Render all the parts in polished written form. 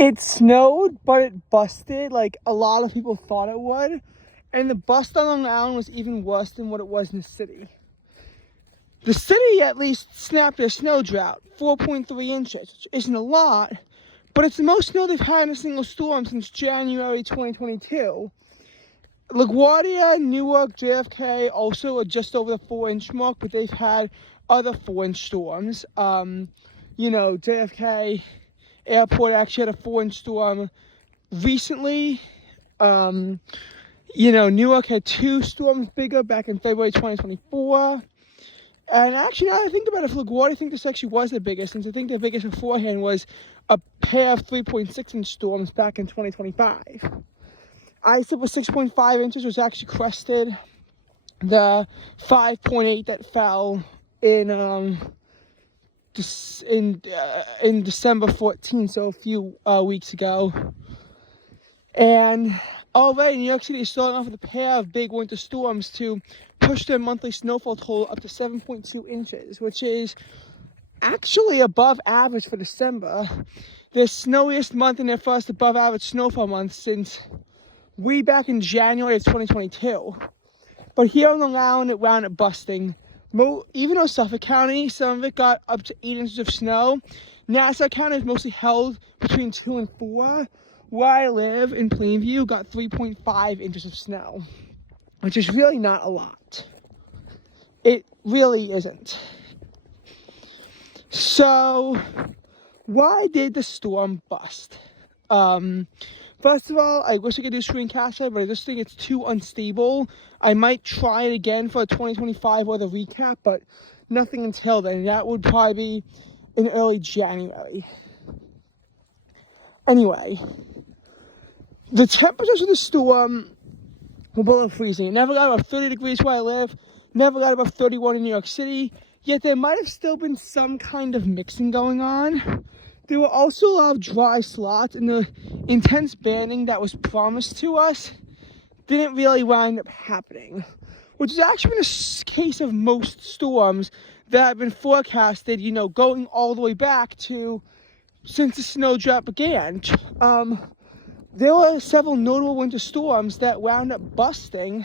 It snowed, but it busted like a lot of people thought it would. And the bust on Long Island was even worse than what it was in the city. The city at least snapped their snow drought, 4.3 inches, which isn't a lot, but it's the most snow they've had in a single storm since January 2022. LaGuardia, Newark, JFK also are just over the 4-inch mark, but they've had other 4-inch storms. JFK Airport actually had a 4-inch storm recently. Newark had 2 storms bigger back in February 2024. And actually, now that I think about it, for LaGuardia, I think this actually was the biggest, since I think the biggest beforehand was a pair of 3.6-inch storms back in 2025. ISIP was 6.5 inches, was actually crested. The 5.8 that fell in December 14th, so a few weeks ago. And already New York City is starting off with a pair of big winter storms to push their monthly snowfall total up to 7.2 inches, which is actually above average for December. The snowiest month in their first above average snowfall month since way back in January of 2022. But here on Long Island, it wound up busting. Even though Suffolk County, some of it got up to 8 inches of snow, Nassau County is mostly held between 2 and 4. Where I live in Plainview got 3.5 inches of snow, which is really not a lot. It really isn't. So, why did the storm bust? First of all, I wish I could do screencast, but I just think it's too unstable. I might try it again for 2025 weather recap, but nothing until then. That would probably be in early January. Anyway, the temperatures of the storm were below freezing. It never got above 30 degrees where I live, never got above 31 in New York City, yet there might have still been some kind of mixing going on. There were also a lot of dry slots, and the intense banding that was promised to us didn't really wind up happening, which has actually been a case of most storms that have been forecasted, going all the way back to since the snow drought began. There were several notable winter storms that wound up busting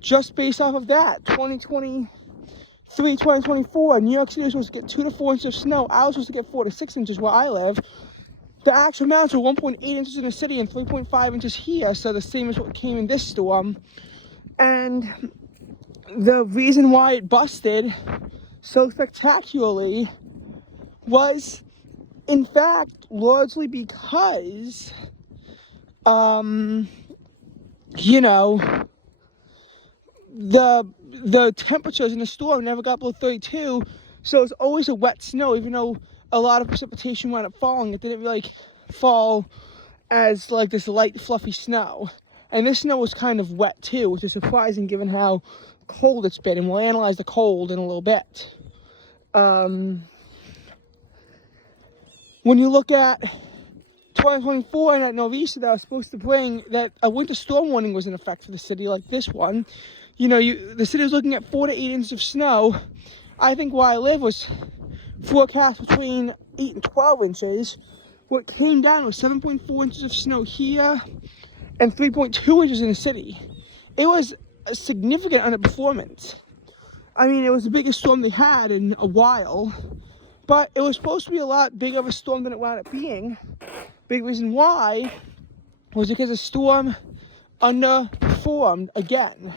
just based off of that. 2023, 2024, New York City was supposed to get 2 to 4 inches of snow. I was supposed to get 4 to 6 inches where I live. The actual amounts were 1.8 inches in the city and 3.5 inches here, so the same as what came in this storm. And the reason why it busted so spectacularly was, in fact, largely because the temperatures in the storm never got below 32, so it's always a wet snow. Even though a lot of precipitation wound up falling, it didn't really fall as like this light fluffy snow. And this snow was kind of wet too, which is surprising given how cold it's been, and we'll analyze the cold in a little bit. When you look at 2024 and at Nor'easter that was supposed to bring that a winter storm warning was in effect for the city like this one, the city was looking at 4 to 8 inches of snow. I think where I live was forecast between 8 and 12 inches. What came down was 7.4 inches of snow here and 3.2 inches in the city. It was a significant underperformance. I mean, it was the biggest storm they had in a while, but it was supposed to be a lot bigger of a storm than it wound up being. Big reason why was because the storm underperformed again.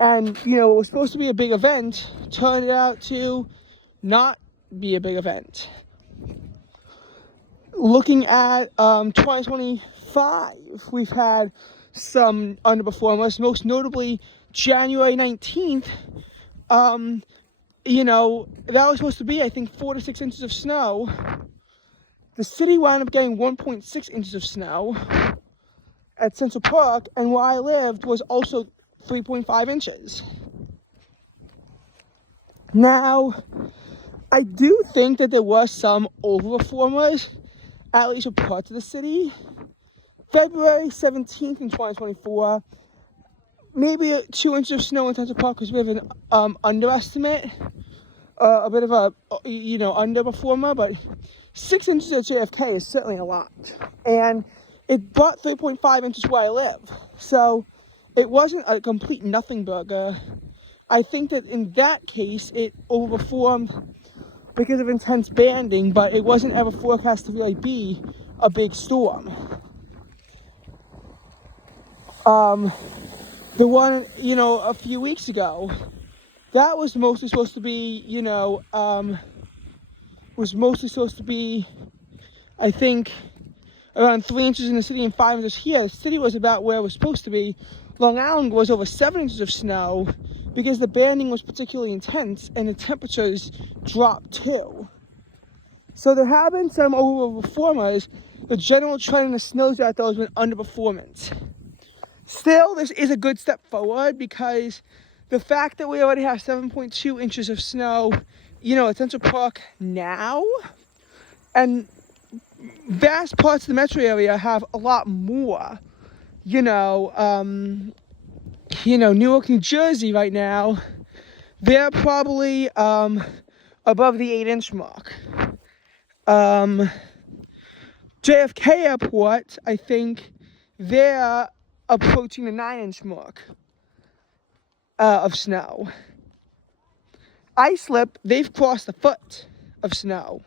And, it was supposed to be a big event, turned out to not be a big event. Looking at 2025, we've had some underperformers, most notably January 19th. That was supposed to be, I think, 4 to 6 inches of snow. The city wound up getting 1.6 inches of snow at Central Park, and where I lived was also 3.5 inches. Now, I do think that there were some overperformers, at least for parts of the city. February 17th in 2024, maybe 2 inches of snow in Central Park was a bit of an underestimate. a bit of a, underperformer, but 6 inches at JFK is certainly a lot. And it brought 3.5 inches where I live. So it wasn't a complete nothing burger. I think that in that case, it overperformed because of intense banding, but it wasn't ever forecast to really be a big storm. The one, a few weeks ago, that was mostly supposed to be, I think, around 3 inches in the city and 5 inches here. The city was about where it was supposed to be. Long Island was over 7 inches of snow because the banding was particularly intense and the temperatures dropped too. So there have been some overperformers. The general trend in the snowdrift though has been underperformance. Still, this is a good step forward because the fact that we already have 7.2 inches of snow, at Central Park now, and vast parts of the metro area have a lot more. Newark, New Jersey right now, they're probably above the 8-inch mark. JFK Airport, I think they're approaching the 9-inch mark of snow. Islip, they've crossed a foot of snow.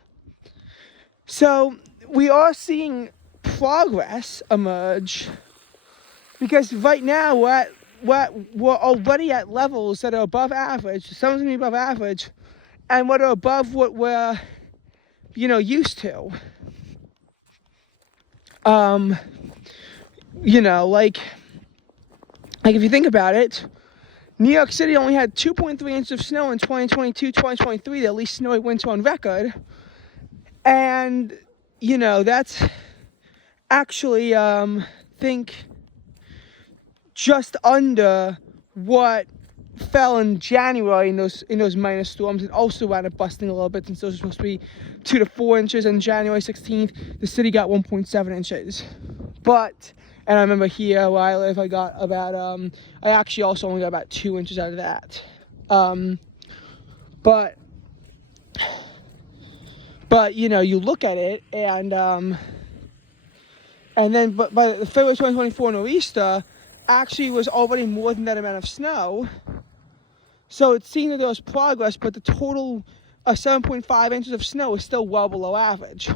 So we are seeing progress emerge because right now we're already at levels that are above average. Someone's gonna be above average, and what are above what we're used to. Like if you think about it, New York City only had 2.3 inches of snow in 2022, 2023, the least snowy winter on record. And, that's actually, think just under what fell in January in those minor storms. It also wound up busting a little bit since those were supposed to be 2 to 4 inches. On January 16th, the city got 1.7 inches. And I remember here where I live, I got about, I actually also only got about 2 inches out of that. But you look at it and then by the February 2024 nor'easter actually was already more than that amount of snow. So it seemed that there was progress, but the total of 7.5 inches of snow is still well below average.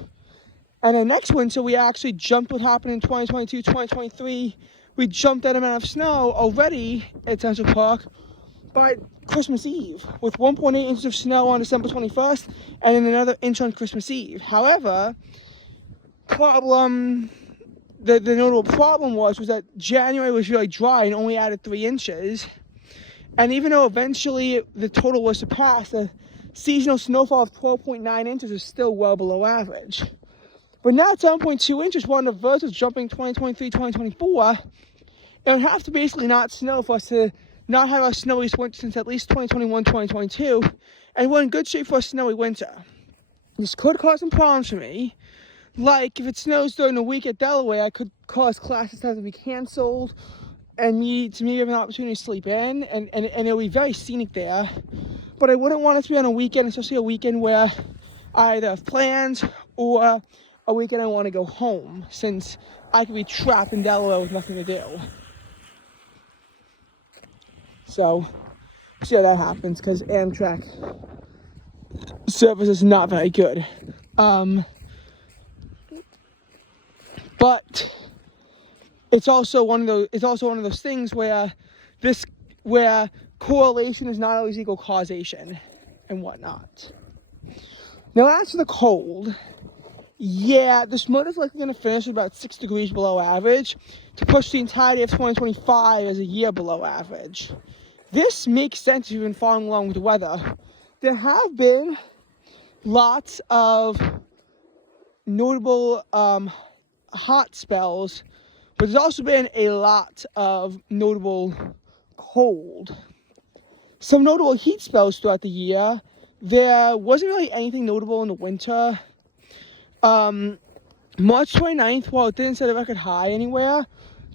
And then next winter, we actually jumped what happened in 2022, 2023. We jumped that amount of snow already at Central Park by Christmas Eve, with 1.8 inches of snow on December 21st, and then another inch on Christmas Eve. However, the notable problem was that January was really dry and only added 3 inches. And even though eventually the total was surpassed, the seasonal snowfall of 12.9 inches is still well below average. But now 7.2 inches, we're on the verge of jumping 2023, 2024. It would have to basically not snow for us to not have our snowiest winter since at least 2021, 2022. And we're in good shape for a snowy winter. This could cause some problems for me. Like, if it snows during the week at Delaware, I could cause classes to have to be canceled and need to maybe have an opportunity to sleep in. And it'll be very scenic there. But I wouldn't want it to be on a weekend, especially a weekend where I either have plans or a weekend I want to go home, since I could be trapped in Delaware with nothing to do. So, see how that happens, because Amtrak service is not very good. But it's also one of those things where correlation is not always equal causation and whatnot. Now, as for the cold, yeah, this month is likely going to finish at about 6 degrees below average to push the entirety of 2025 as a year below average. This makes sense if you've been following along with the weather. There have been lots of notable hot spells, but there's also been a lot of notable cold. Some notable heat spells throughout the year. There wasn't really anything notable in the winter. March 29th, while it didn't set a record high anywhere,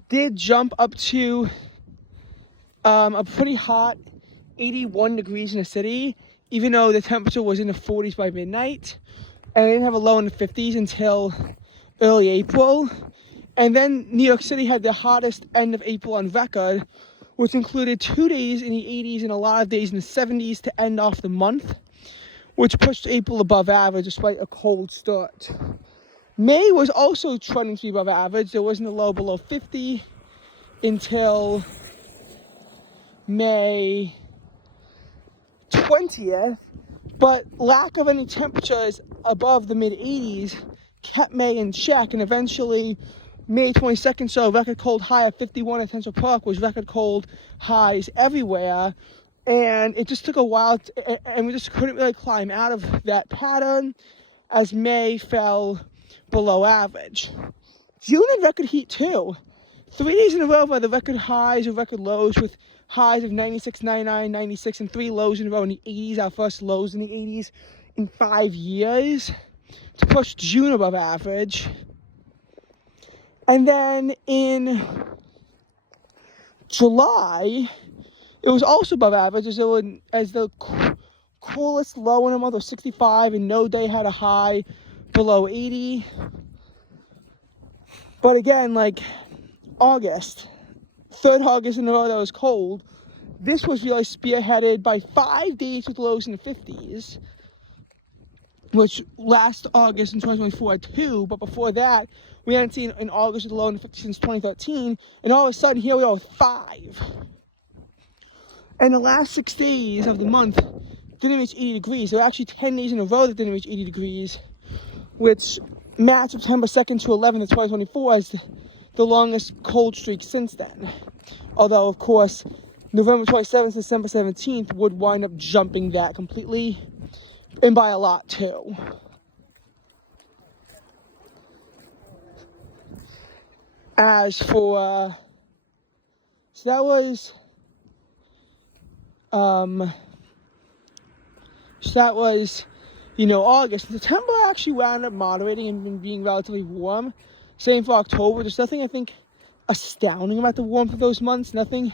did jump up to a pretty hot 81 degrees in the city. even though the temperature was in the 40s by midnight, and they didn't have a low in the 50s until early April. And then New York City had the hottest end of April on record, which included 2 days in the 80s and a lot of days in the 70s to end off the month, which pushed April above average despite a cold start. May was also trending to be above average. There wasn't a low below 50 until May 20th, but lack of any temperatures above the mid-80s kept May in check, and eventually May 22nd saw a record cold high of 51 at Central Park, was record cold highs everywhere, and it just took a while, and we just couldn't really climb out of that pattern as May fell below average. June had record heat too. 3 days in a row by the record highs or record lows, with highs of 96, 99, 96, and 3 lows in a row in the 80s, our first lows in the 80s in 5 years, to push June above average. And then in July, it was also above average as the coolest low in a month was 65, and no day had a high below 80. But again, like August, 3rd August in a row that was cold, this was really spearheaded by 5 days with lows in the 50s, which last August in 2024 had 2, but before that, we hadn't seen an August with a low in the 50s since 2013, and all of a sudden, here we are with 5. And the last 6 days of the month didn't reach 80 degrees. There were actually 10 days in a row that didn't reach 80 degrees, which matched September 2nd to 11th of 2024 as the longest cold streak since then. Although, of course, November 27th to December 17th would wind up jumping that completely, and by a lot too. As for, so that was August. September actually wound up moderating and being relatively warm. Same for October. There's nothing, I think, astounding about the warmth of those months. Nothing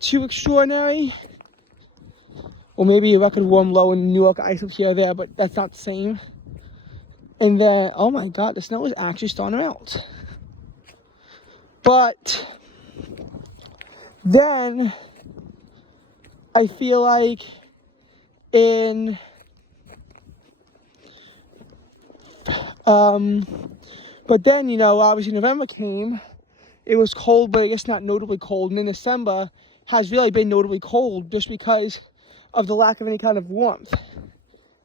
too extraordinary. Or maybe a record warm low in New York, ice up here or there, but that's not the same. And then, oh my God, the snow is actually starting to melt. But then I feel like but then, obviously November came, it was cold, but I guess not notably cold, and then December has really been notably cold just because of the lack of any kind of warmth.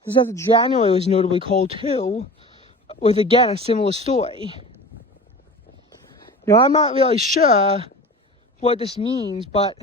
This after January was notably cold too, with again a similar story. I'm not really sure what this means, but